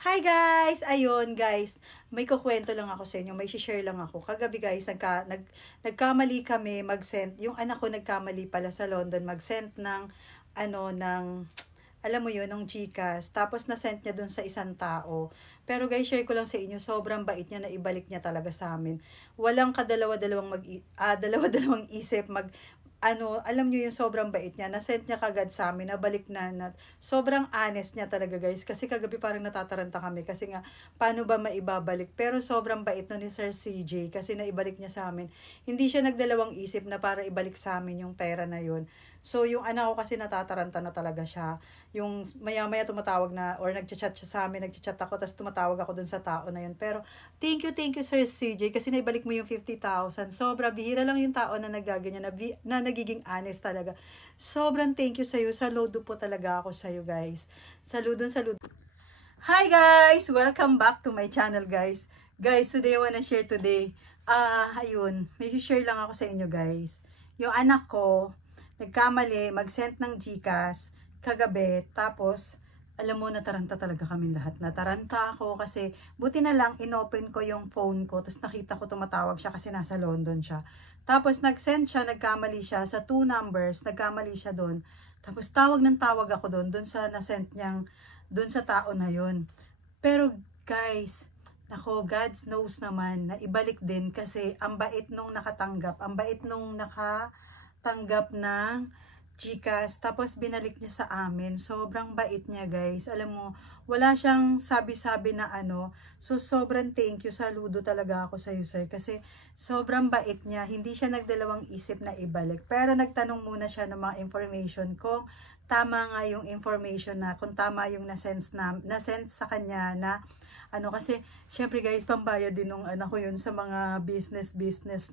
Hi guys! Ayun guys, may kukwento lang ako sa inyo, may share lang ako. Kagabi guys, nagkamali kami mag-send, yung anak ko nagkamali pala sa London mag-send ng, alam mo yun, ng GCash. Tapos na-send niya dun sa isang tao. Pero guys, share ko lang sa inyo, sobrang bait niya na ibalik niya talaga sa amin. Walang dalawa-dalawang isip alam niyo yung sobrang bait niya, na-send niya kagad sa amin, nabalik na, sobrang honest niya talaga guys, kasi kagabi parang natataranta kami, kasi nga, paano ba maibabalik, pero sobrang bait no ni Sir CJ, kasi naibalik niya sa amin, hindi siya nagdalawang isip na para ibalik sa amin yung pera na yun. So, yung anak ko kasi natataranta na talaga siya. Yung maya-maya tumatawag na, or nagchat-chat siya sa amin, nagchat-chat ako, tapos tumatawag ako dun sa tao na yun. Pero, thank you Sir CJ, kasi naibalik mo yung 50,000. Sobra, bihira lang yung tao na nagaganyan, na nagiging honest talaga. Sobrang thank you sa'yo. Saludo po talaga ako sa'yo guys. Saludo. Hi guys! Welcome back to my channel guys. Guys, today I wanna share today. Ayun, may share lang ako sa inyo guys. Yung anak ko, nagkamali, mag-send ng GCash kagabi, tapos, alam mo, nataranta talaga kami lahat. Nataranta ako kasi, buti na lang, inopen ko yung phone ko, tapos nakita ko tumatawag siya kasi nasa London siya. Tapos, nag-send siya, nagkamali siya sa 2 numbers, nagkamali siya doon. Tapos, tawag ako doon sa na-send niyang, doon sa tao na yun. Pero, guys, nako, God knows naman, na ibalik din kasi, ang bait nung nakatanggap, ng GCash, tapos binalik niya sa amin. Sobrang bait niya guys. Alam mo, wala siyang sabi-sabi na ano. So, sobrang thank you. Saludo talaga ako sa iyo, sir. Kasi, sobrang bait niya. Hindi siya nagdalawang isip na ibalik. Pero, nagtanong muna siya ng mga information kung tama nga yung information na, kung tama yung na-send sa kanya na, kasi, syempre guys, pambayad din nung anak ko yun sa mga business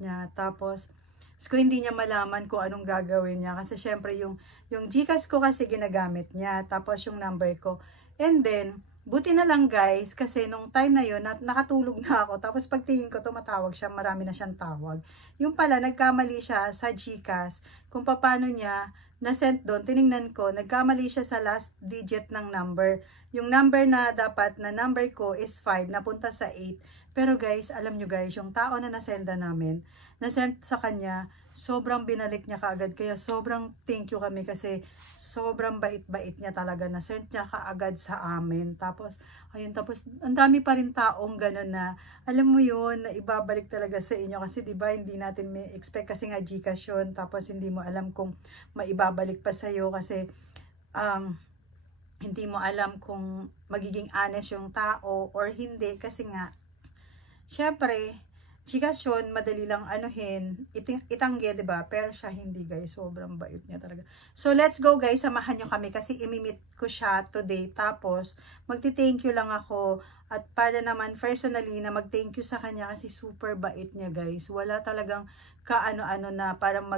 niya. Tapos, kung hindi niya malaman kung anong gagawin niya. Kasi syempre yung GCash ko kasi ginagamit niya. Tapos yung number ko. And then, buti na lang guys. Kasi nung time na yun, nakatulog na ako. Tapos pagtingin ko, tumatawag siya. Marami na siyang tawag. Yung pala, nagkamali siya sa GCash. Kung paano niya na-send doon. Tiningnan ko, nagkamali siya sa last digit ng number. Yung number na dapat na number ko is 5. Napunta sa 8. Pero guys, alam nyo guys, yung tao na nasenda namin, na-send sa kanya, sobrang binalik niya kaagad. Kaya sobrang thank you kami kasi sobrang bait-bait niya talaga. Na-send niya kaagad sa amin. Tapos, ayun, tapos ang dami pa rin taong gano'n na, alam mo yun, na ibabalik talaga sa inyo. Kasi diba, hindi natin may expect kasi nga GCash yun. Tapos, hindi mo alam kung maibabalik pa sa'yo kasi, hindi mo alam kung magiging honest yung tao or hindi. Kasi nga, syempre, GCash yun, madali lang itanggi, diba? Pero siya hindi guys, sobrang bait niya talaga. So, let's go guys, samahan nyo kami kasi imimit ko siya today. Tapos, magti-thank you lang ako. At para naman, personally, na mag-thank you sa kanya kasi super bait niya guys. Wala talagang kaano-ano na parang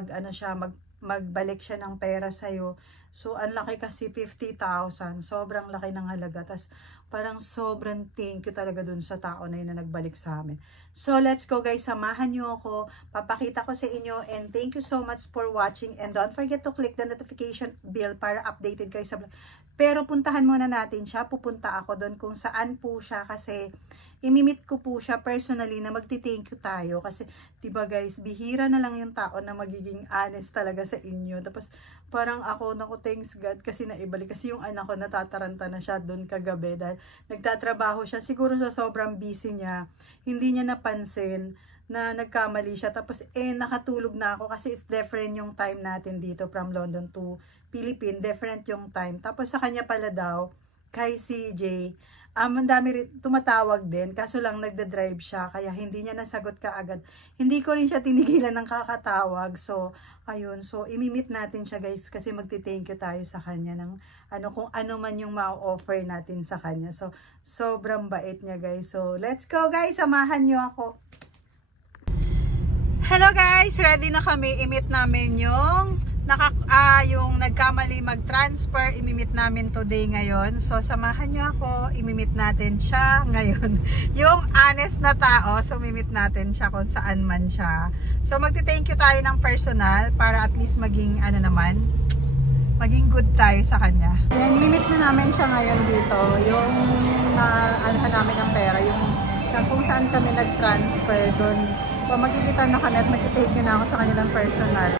magbalik siya ng pera sa'yo. So, ang laki kasi 50,000. Sobrang laki ng halaga. Tas, parang sobrang thank you talaga dun sa tao na yun na nagbalik sa amin. So, let's go guys. Samahan nyo ako. Papakita ko sa inyo. And thank you so much for watching. And don't forget to click the notification bell para updated kayo sa vlog. Pero puntahan muna natin siya. Pupunta ako doon kung saan po siya kasi imimit ko po siya personally na magti-thank you tayo. Kasi, diba guys, bihira na lang yung tao na magiging honest talaga sa inyo. Tapos, parang ako, thanks God kasi naibalik. Kasi yung anak ko natataranta na siya doon kagabi dahil nagtatrabaho siya. Siguro sa sobrang busy niya, hindi niya napansin na nagkamali siya. Tapos, nakatulog na ako kasi it's different yung time natin dito from London to Philippines. Different yung time. Tapos, sa kanya pala daw, kay CJ, ang dami rin tumatawag din. Kaso lang, nagda-drive siya. Kaya, hindi niya nasagot kaagad. Hindi ko rin siya tinigilan ng kakatawag. So, ayun. So, imimit natin siya guys. Kasi magti-thank you tayo sa kanya ng kung ano man yung ma-offer natin sa kanya. So, sobrang bait niya guys. So, let's go guys. Samahan niyo ako. Hello guys, ready na kami. Imit namin yung nagkamali mag-transfer. Imimit namin today ngayon. So, samahan nyo ako. Imimit natin siya ngayon. Yung honest na tao. So, imimit natin siya kung saan man siya. So, magti-thank you tayo ng personal para at least maging maging good tayo sa kanya. Then, imimit na namin siya ngayon dito. Yung anahan namin ng pera, yung kung saan kami nag-transfer doon. Magkikita na kami at magkitake na ako sa kanilang personal.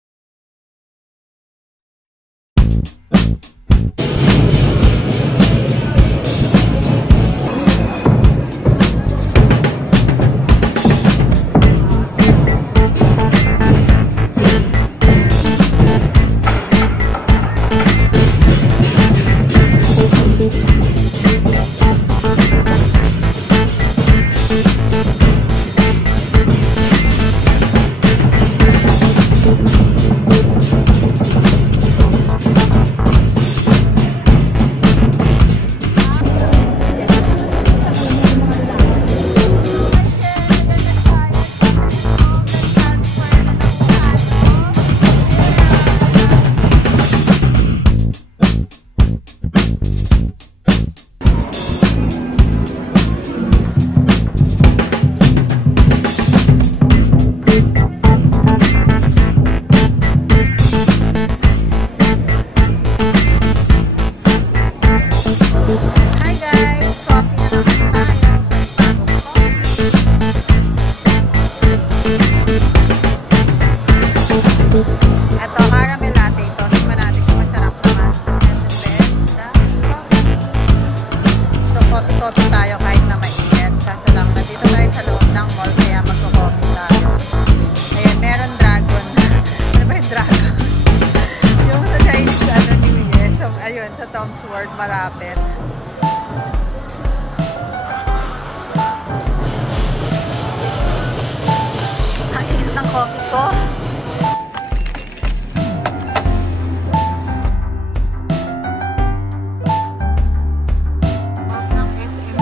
Tom's World malapit. Ang init ng coffee ko. Ng SM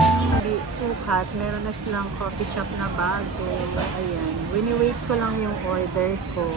Sukat, meron na silang coffee shop na bago. Ayan. Wini-wait ko lang yung order ko.